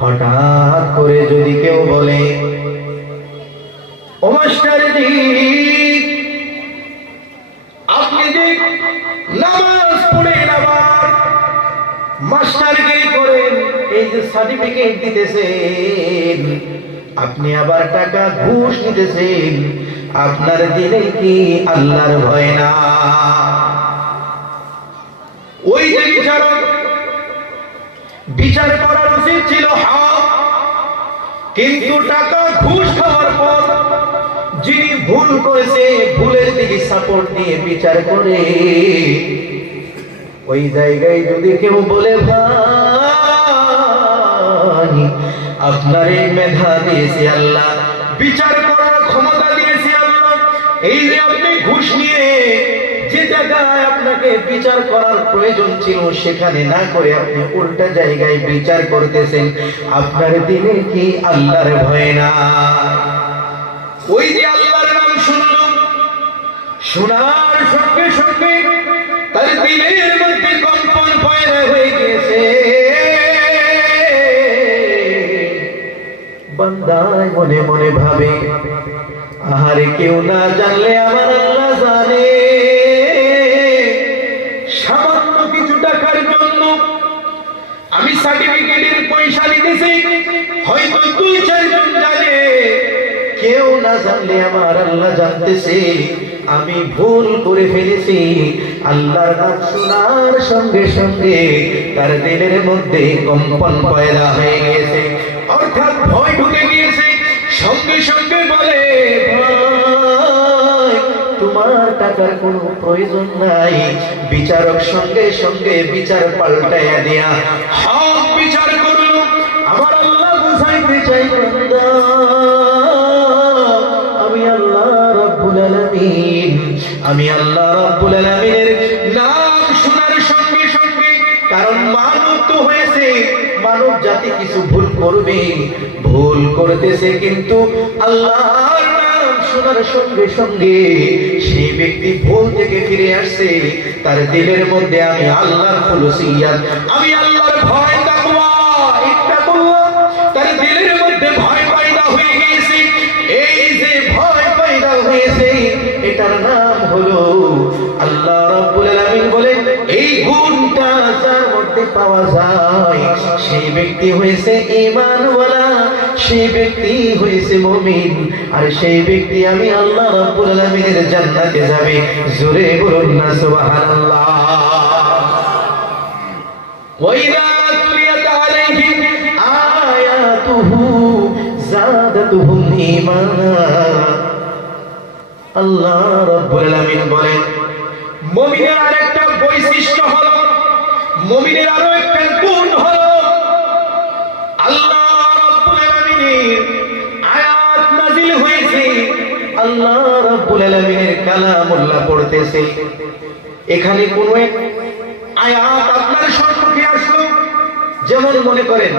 হঠাৎ করে যদি কেউ বলে, ও মাস্টারজি, আপনি যে নামাজ পড়েন আবার মাস্টারগিরি করেন, এই যে সার্টিফিকেট দিতেছেন, আপনি আবার টাকা ঘুষ নিতেছেন, আপনার দিলে কি আল্লাহর ভয় না? ওই যে বিচার করার উচিত ছিল হক, কিন্তু টাকা ঘুষ খাওয়ার পর যিনি ভুল করেছে ভুলের দিকে সাপোর্ট দিয়ে বিচার করে, ওই জায়গায় যদি কেউ বলে, ভাই আপনার এই মেধা দিয়েছে আল্লাহ, বিচার করার ক্ষমতা দিয়েছে আল্লাহ, এই যে আপনি ঘুষ নিয়ে যে জায়গায় আপনাকে বিচার করার প্রয়োজন ছিল সেখানে না করে আপনি উল্টা জায়গায় বিচার করতেছেন, আপনার দিলে কি আল্লাহর ভয় না? ওই যে আল্লাহর নাম শুনলো, শোনার সঙ্গে সঙ্গে তার দিলের মধ্যে কম্পন পয়দা হয়ে গেছে। বান্দায় মনে মনে ভাবে, আহারে কেউ না জানলে আমার আল্লাহ জানে, সামান্য কিছু টাকার জন্য আমি সার্টিফিকেটের পয়সা নিতেছি, হয়তো 2-4 জন জানে, কেউ না জানলে আমার আল্লাহ জানতেছে আমি ভুল করে ফেলেছি। আল্লাহর নাম শোনার সঙ্গে সঙ্গে তার দিলের মধ্যে কম্পন পয়দা হয়ে গেছে, অর্থাৎ ভয় ঢুকে গিয়েছে। সঙ্গে সঙ্গে বলে, ভাই তোমার টাকার কোনো প্রয়োজন নাই। বিচারক সঙ্গে সঙ্গে বিচার পাল্টাইয়া দিয়া হক বিচার করল। আমার আল্লাহ বুঝাইতে চাই, বান্দা আমি আল্লাহ রাব্বুল আলামিন, আমি আল্লাহ রাব্বুল আলামিনের নাম শোনার সঙ্গে সঙ্গে, কারণ মানব তো হয়েছে, মানব জাতি কিছু ভুল করবে, ভুল করতেছে, কিন্তু আল্লাহর নাম শোনার সঙ্গে সঙ্গে সেই ব্যক্তি ভুল থেকে ফিরে আসছে। তার দিলের মধ্যে আমি আল্লাহর খুলুসিয়াত, আমি আল্লাহর ভয়, তাকওয়া, ইত্তাকুল্লাহ, তার দিলের মধ্যে ভয় পয়দা হয়ে গিয়েছে। এই যে ভয় পয়দা হয়েছে, এটার নাম হলো আল্লাহ রাব্বুল আলামিন বলেন, এই গুণটা যার মধ্যে পাওয়া যায় সেই ব্যক্তি হয়েছে ঈমানওয়ালা, সেই ব্যক্তি হয়েছে মুমিন, আর সেই ব্যক্তি আমি আল্লাহ রাব্বুল আলামিনের জান্নাতে যাবে। জোরে বলুন না সুবহানাল্লাহ। ওয়াইদা তুলিয়াত আলাইহিম আয়াতুহু যাদাতুহুম ঈমানা। আল্লাহ রাব্বুল আলামিন বলেন, মুমিনের আরেকটা বৈশিষ্ট্য হলো, মুমিনের আরো একটা গুণ হলো, আল্লাহ রাব্বুল আলামিনের আয়াত নাযিল হয়েছে, আল্লাহ রাব্বুল আলামিনের কালামুল্লাহ পড়তেছে, এখানে কোন এক আয়াত আপনার সম্মুখে আসলো, যেমন মনে করেন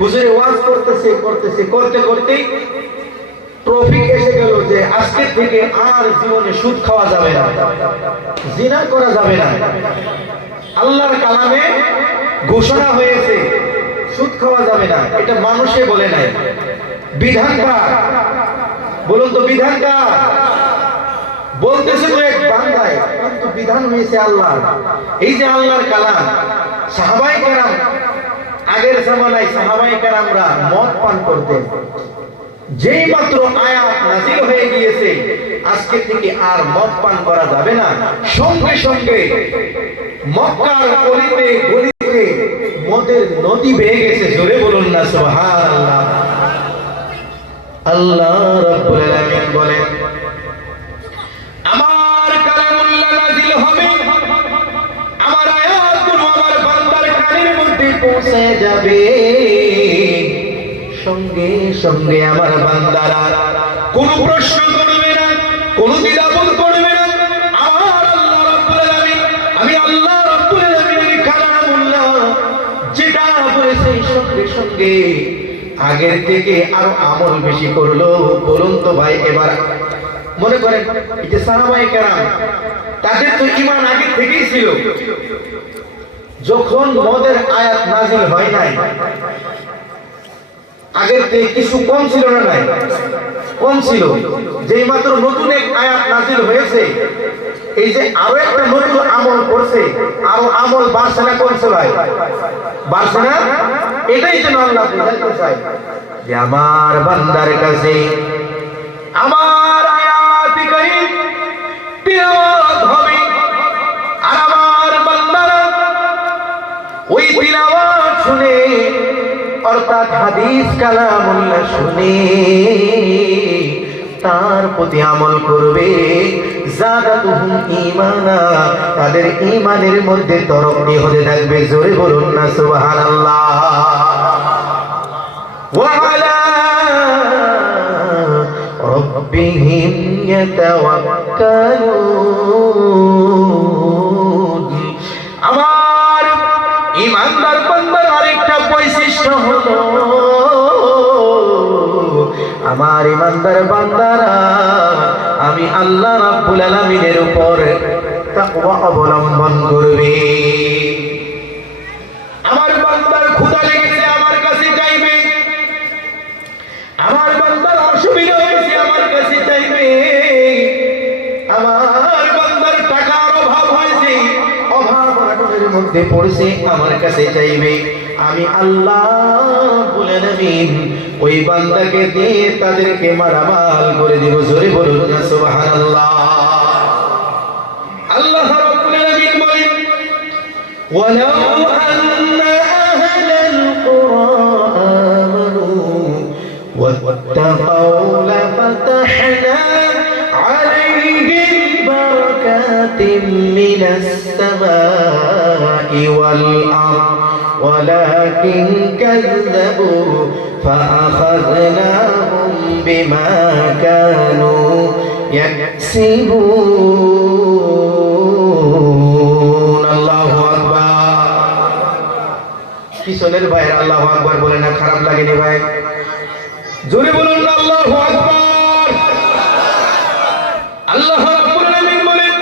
হুজুর ওয়াজ করতেছে করতেছে করতে করতে ট্রফিক এসে গেল যে আজকে থেকে আর জীবনে সুদ খাওয়া যাবে না, জিনা করা যাবে না। আল্লাহর কালামে ঘোষণা হয়েছে সুদ খাওয়া যাবে না, এটা মানুষে বলে নাই, বিধানকার, বলুন তো বিধানকার বলতেছে তো এক বান্দায়, কিন্তু বিধান হয়েছে আল্লাহ। এই যে আল্লাহর কালাম, সাহাবায়ে কেরাম, আগের জামানায় সাহাবায়ে কেরামরা মদ পান করতেন, যেই মাত্র আয়াত নাযিল হয়ে গিয়েছে আজকে থেকে আর মদ পান করা যাবে না, সঙ্গে সঙ্গে মক্কার গলিতে গলিতে মদের নদী বেয়ে গেছে। জোরে বলুন না সুবহানাল্লাহ। আল্লাহ রাব্বুল আলামিন বলেন, আমার কালামুল্লাহ নাযিল হবে, আমার আয়াতগুলো আমার বান্দার কানের মধ্যে পৌঁছে যাবে, সঙ্গে সঙ্গে আমার বান্দারা কোনো প্রশ্ন করবে না, কোনো দ্বিধাবোধ করবে না। আমার আল্লাহ রাব্বুল আলামিন, আমি আল্লাহ রাব্বুল আলামিনের কালামুল্লাহ যেটা বলেছে সঙ্গে সঙ্গে আগের থেকে আরো আমল বেশি করলো। বলুন তো ভাই, এবার মনে করেন এই যে সাহাবায়ে কেরাম, তাদের তো ঈমান আগে থেকেই ছিল, যখন মদের আয়াত নাযিল হয় নাই আগের থেকে কিছু কম ছিল না? নাই, কম ছিল। যেই মাত্র নতুন এক আয়াত নাজিল হয়েছে, এই যে আরো একটা নতুন আমল করছে, আরো আমল বাড়ছে না কমছে ভাই? বাড়ছে না? এটাই যেন আল্লাহ বুঝাইতে চায় যে আমার বান্দার কাছে আমার আয়াত কারীম তিলাওয়াত হবে, আর আমার বান্দারা ওই তিলাওয়াত শুনে, অর্থাৎ হাদিস কালামুল্লাহ শুনে তার প্রতি আমল করবে। যাদাতুহুম ঈমানা, তাদের ঈমানের মধ্যে তরক্কি হতে থাকবে। জোরে বলুন না সুবহানাল্লাহ। ওয়া আলা রাব্বিহিম ইয়াতাওয়াক্কালুন। আমার ঈমানদার বান্দার আরেকটা বৈশিষ্ট্য হলো, আমার ঈমানদার বান্দারা আমি আল্লাহ রাব্বুল আলামিনের উপর তাকওয়া অবলম্বন করবে। আমার বান্দার ক্ষুধা লেগেছে, আমার কাছে চাইবে। আমার বান্দার অসুবিধা হয়েছে, আমার কাছে চাইবে। আমার বান্দার টাকার অভাব হয়েছে, অভাব অনটনের মধ্যে পড়েছে, আমার কাছে চাইবে। আমি আল্লাহ বলে নবীন ওই বান্দাকে দিয়ে তাদেরকে মারামাল করে দিব। জোরে বলুন না সুবহানাল্লাহ। আল্লাহ রাব্বুল আলামিন বলেন, ওয়ালাউ আন্না আহলাল কুরা আমানু ওয়াত্তাকাউ লাফাতাহনা আলাইহিম বারাকাতিন মিনাস সামাই ওয়াল আরদ ولكن كذبوا فأخذناهم بما كانوا يكسبون الله أكبر। পিছনের ভাইয়ের আল্লাহু আকবার বলে না, খারাপ লাগেনি ভাই? জোরে বলুন না আল্লাহু আকবার। আল্লাহ রাব্বুল আলামিন বলেন,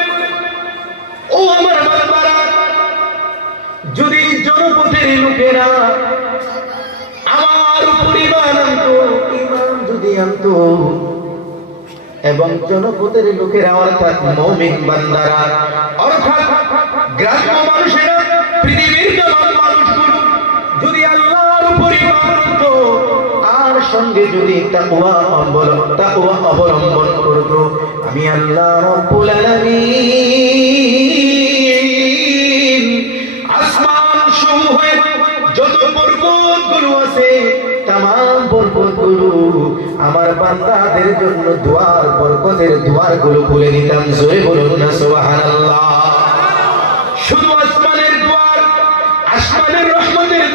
ও আমার বান্দারা, যদি জনপদের লোকেরা আমার উপর ঈমান আনতো, ঈমান যদি আনতো, এবং জনপদের লোকেরা অর্থাৎ মুমিন বান্দারা, অর্থাৎ গ্রাম্য মানুষেরা, পৃথিবীর জনগণ মানুষগুলো যদি আল্লাহর উপর ঈমান আনতো আর সঙ্গে যদি তাকওয়া অবলম্বন করতো, আমি আল্লাহ রাব্বুল আলামিন আসমান সমূহে যত পর্বতগুলো আছে, तमाम বরকতগুলো আমার বান্দাদের জন্য দুয়ার, বরকতের দুয়ারগুলো খুলে দিতাম। জোরে বলুন না সুবহানাল্লাহ। শুধু আসমানের দুয়ার, আসমানের রহমতের